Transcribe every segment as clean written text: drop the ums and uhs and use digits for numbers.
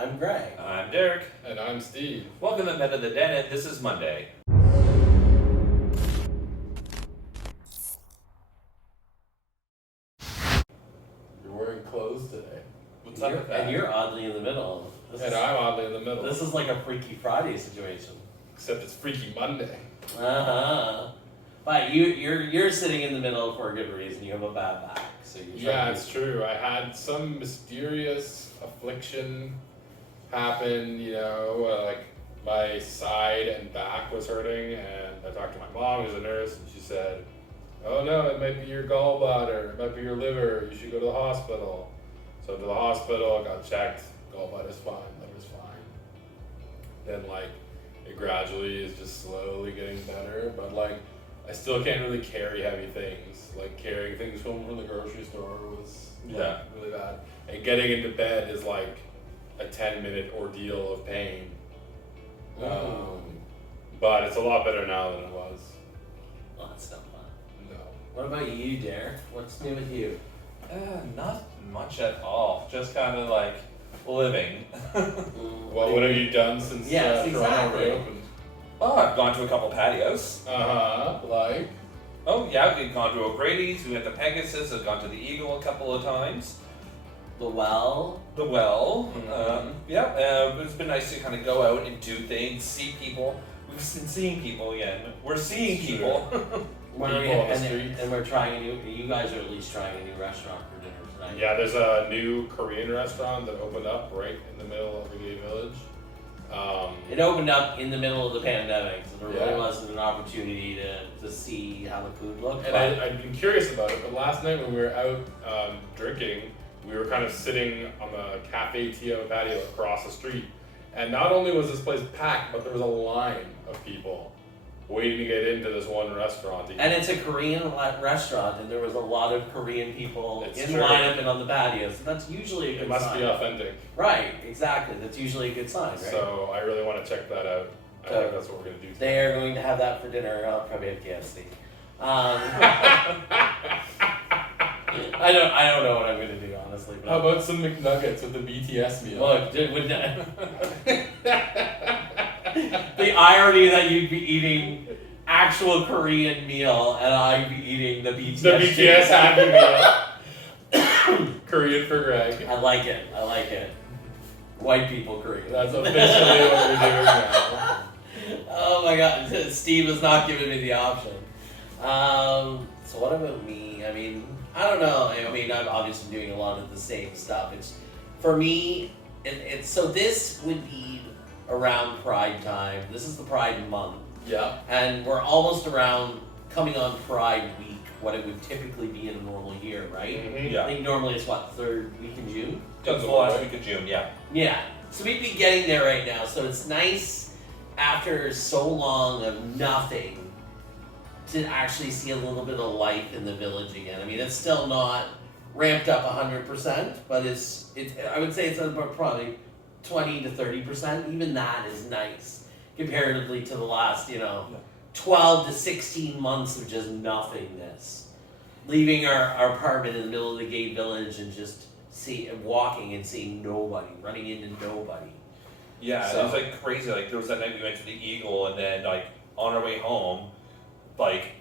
I'm Greg. I'm Derek. And I'm Steve. Welcome to Men of the Den, and this is Monday. You're wearing clothes today. What's up with that? And you're oddly in the middle. And I'm oddly in the middle. This is like a Freaky Friday situation. Except it's Freaky Monday. But you're sitting in the middle for a good reason. You have a bad back, so you're Yeah, it's true. I had some mysterious affliction happen, like my side and back was hurting, and I talked to my mom, who's a nurse, and she said, oh no, it might be your gallbladder, it might be your liver, you should go to the hospital. So to the hospital, got checked, gallbladder's fine, liver's fine. Then it gradually is just slowly getting better, but I still can't really carry heavy things. Carrying things home from the grocery store was really bad. And getting into bed is like a 10-minute ordeal of pain. But it's a lot better now than it was. Well, that's not fun. No. What about you, Derek? What's new with you? Not much at all. Just kind of living. Well, what have you done since Toronto exactly. reopened? Well, I've gone to a couple patios. Like? Oh yeah, we've gone to O'Grady's, we went to Pegasus, I've gone to the Eagle a couple of times. The Well. The Well. Mm-hmm. It's been nice to kind of go out and do things, see people. We've been seeing people again. We're seeing people. And we're trying you guys are at least trying a new restaurant for dinner tonight. Yeah, there's a new Korean restaurant that opened up right in the middle of the gay village. It opened up in the middle of the pandemic, so there really Yeah. wasn't an opportunity to see how the food looked. And I've been curious about it, but last night when we were out drinking, we were kind of sitting on the Cafe Tio patio across the street. And not only was this place packed, but there was a line of people waiting to get into this one restaurant. And it's a Korean restaurant, and there was a lot of Korean people It's in true. lineup and on the patio, so that's usually a good It must sign. be authentic. Right, exactly. That's usually a good sign, right? So I really want to check that out. I So think that's what we're going to do today. They are going to have that for dinner. I'll probably have KFC. I don't know what I'm going to do, honestly. But How about some McNuggets with the BTS meal? Look, the irony that you'd be eating actual Korean meal and I'd be eating the BTS. The BTS Happy Meal. Korean for Greg. I like it. White people Korean. That's officially what we're doing now. Oh my god, Steve has not given me the option. So what about me? I mean, I don't know. I mean, I'm obviously doing a lot of the same stuff. It's for me. It's so this would be around Pride time. This is the Pride month. Yeah. And we're almost around coming on Pride week, what it would typically be in a normal year, right? Mm-hmm. Yeah. I think normally it's third week in June? That's the last week of June, yeah. Yeah. So we'd be getting there right now. So it's nice after so long of nothing to actually see a little bit of life in the village again. I mean, it's still not ramped up 100%, but it's I would say it's about probably 20 to 30%. Even that is nice comparatively to the last, 12 to 16 months of just nothingness. Leaving our apartment in the middle of the gay village and just walking and seeing nobody, running into nobody. Yeah, So- it was crazy. There was that night we went to the Eagle, and then on our way home,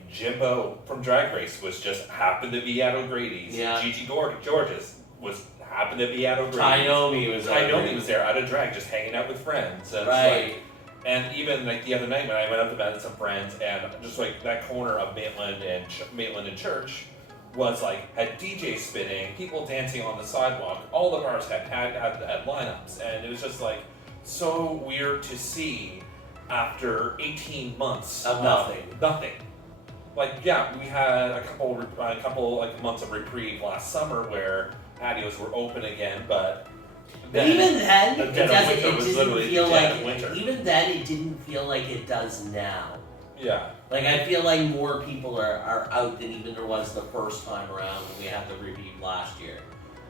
Jimbo from Drag Race was just happened to be at O'Grady's. Yeah. Gigi Georges happened to be at O'Grady's. Tynomi was there out of drag, just hanging out with friends. And right. and even the other night when I went up to bed with some friends, and just that corner of Maitland and Church was had DJs spinning, people dancing on the sidewalk. All the bars had lineups, and it was just so weird to see after 18 months Of nothing. Nothing. We had a couple months of reprieve last summer where patios were open again, but then, even then, the it dead of doesn't. winter It was didn't literally feel the like. dead of winter. Even then, it didn't feel like it does now. Yeah. I feel like more people are out than even there was the first time around when we had the review last year.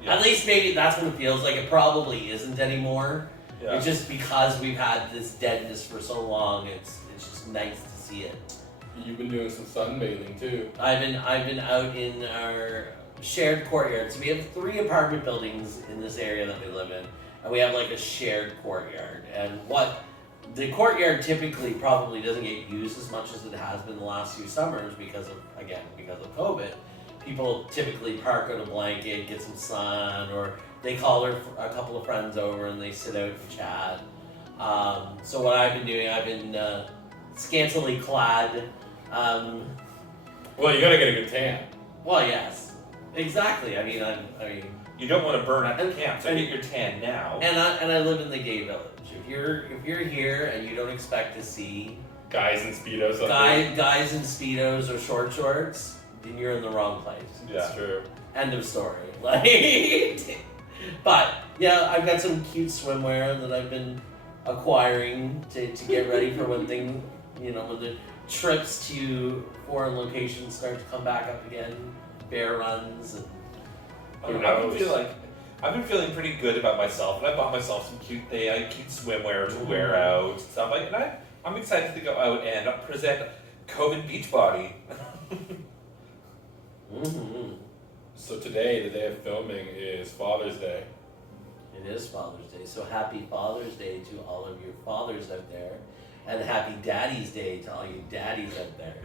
Yeah. At least maybe that's what it feels like. It probably isn't anymore. Yeah. It's just because we've had this deadness for so long. It's just nice to see it. You've been doing some sunbathing too. I've been out in our shared courtyard. So we have 3 apartment buildings in this area that we live in, and we have like a shared courtyard. And what the courtyard typically probably doesn't get used as much as it has been the last few summers because of COVID. People typically park on a blanket, get some sun, or they call a couple of friends over and they sit out and chat. So what I've been doing, I've been scantily clad. Well, you gotta get a good tan. Well, yes, exactly. I mean, You don't want to burn at the camp, so get your tan now. and I live in the gay village. If you're here and you don't expect to see Guys in Speedos. guys in Speedos or short shorts, then you're in the wrong place. That's true. End of story. Like, but yeah, I've got some cute swimwear that I've been acquiring to get ready for when when the trips to foreign locations start to come back up again, bear runs and. I've been feeling pretty good about myself, and I bought myself some cute swimwear to wear out and stuff like. And I'm excited to go out and present COVID beach body. Mm-hmm. So today, the day of filming, is Father's Day. It is Father's Day, so happy Father's Day to all of your fathers out there, and happy Daddy's Day to all you daddies out there.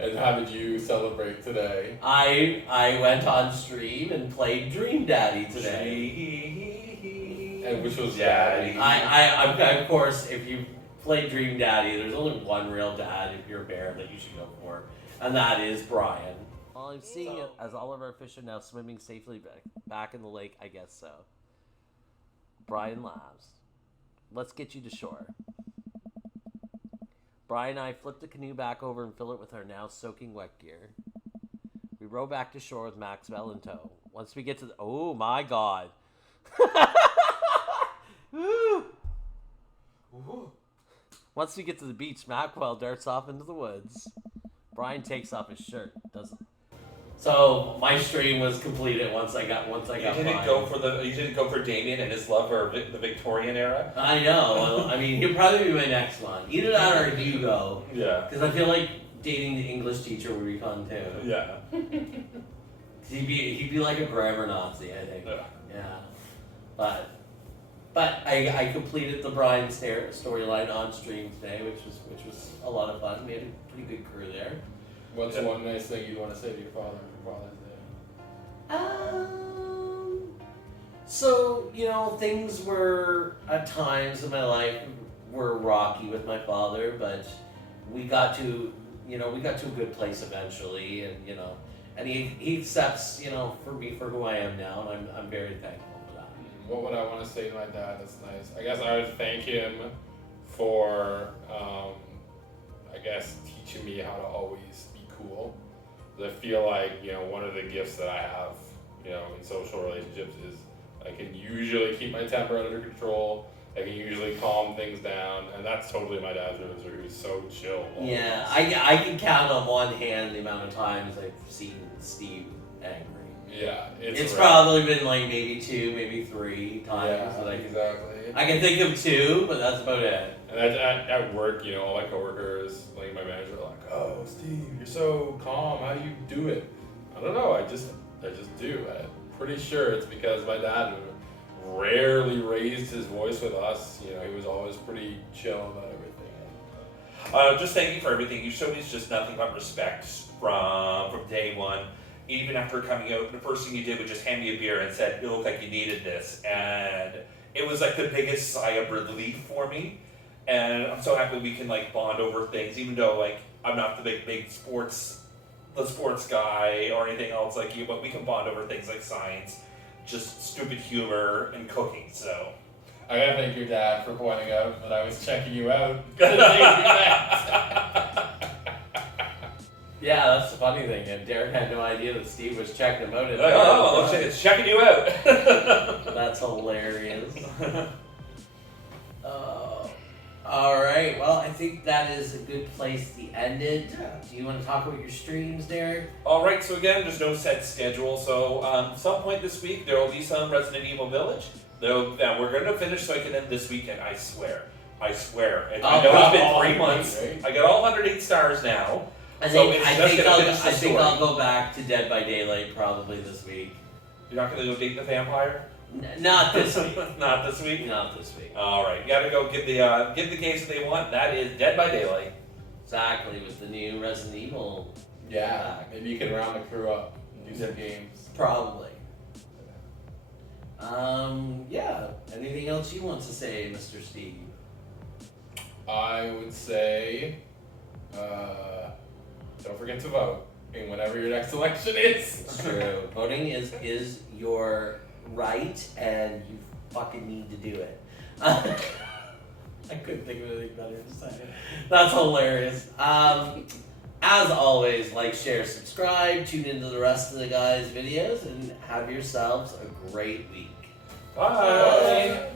And how did you celebrate today? I went on stream and played Dream Daddy today. And which was Daddy? I of course, if you play Dream Daddy, there's only one real dad if you're a bear that you should go for, and that is Brian. Well, I'm seeing it as all of our fish are now swimming safely back in the lake. I guess so. Brian laughs. Let's get you to shore. Brian and I flip the canoe back over and fill it with our now soaking wet gear. We row back to shore with Maxwell in tow. Once we get to the... Oh my god. Once we get to the beach, Maxwell darts off into the woods. Brian takes off his shirt, doesn't. So my stream was completed once I got You didn't go for Damien and his love for the Victorian era. I know. Well, I mean, he'll probably be my next one. Either that or Hugo. Yeah. Because I feel like dating the English teacher would be fun too. Yeah. He'd be like a grammar Nazi, I think. Yeah. But I completed the Brian storyline on stream today, which was a lot of fun. We had a pretty good crew there. What's one nice thing you'd want to say to your father for Father's Day? So, things were, at times in my life, were rocky with my father, but we got to a good place eventually, and he accepts, for me for who I am now, and I'm very thankful for that. What would I want to say to my dad that's nice? I guess I would thank him for, teaching me how to always be cool. I feel like, one of the gifts that I have, in social relationships is I can usually keep my temper under control. I can usually calm things down, and that's totally my dad's answer. He's so chill. Yeah, I can count on one hand the amount of times I've seen Steve angry. Yeah, it's probably been like maybe 2, maybe 3 times that I can. Exactly. I can think of 2, but that's about it. And at work, all my coworkers, like my manager, are like, "Oh, Steve, you're so calm. How do you do it?" I don't know. I just do. I'm pretty sure it's because my dad rarely raised his voice with us. He was always pretty chill about everything. Just thank you for everything. You showed us just nothing but respect from day one. Even after coming out, the first thing you did was just hand me a beer and said, "You look like you needed this," and it was like the biggest sigh of relief for me. And I'm so happy we can bond over things, even though I'm not the big sports guy or anything else like you, but we can bond over things like science, just stupid humor, and cooking. So I gotta thank your dad for pointing out that I was checking you out. Yeah, that's the funny thing. And Derek had no idea that Steve was checking him out. It's checking you out. That's hilarious. All right. Well, I think that is a good place to end it. Yeah. Do you want to talk about your streams, Derek? All right. So again, there's no set schedule. So some point this week there will be some Resident Evil Village. Now we're gonna finish so I can end this weekend. I swear. And I know it's been 3 months. Right? I got all 108 stars now. I think I'll go back to Dead by Daylight probably this week. You're not gonna go date the vampire? Not this week. Not this week. Not this week. All right, you gotta go give the games that they want. That is Dead by Daylight. Exactly, with the new Resident Evil. Yeah, maybe you can round the crew up and do some games. Probably. Yeah. Anything else you want to say, Mr. Steve? I would say, don't forget to vote in whatever your next election is. It's true. Voting is your right, and you fucking need to do it. I couldn't think of anything better to say. That's hilarious. As always, like, share, subscribe, tune into the rest of the guys' videos, and have yourselves a great week. Bye.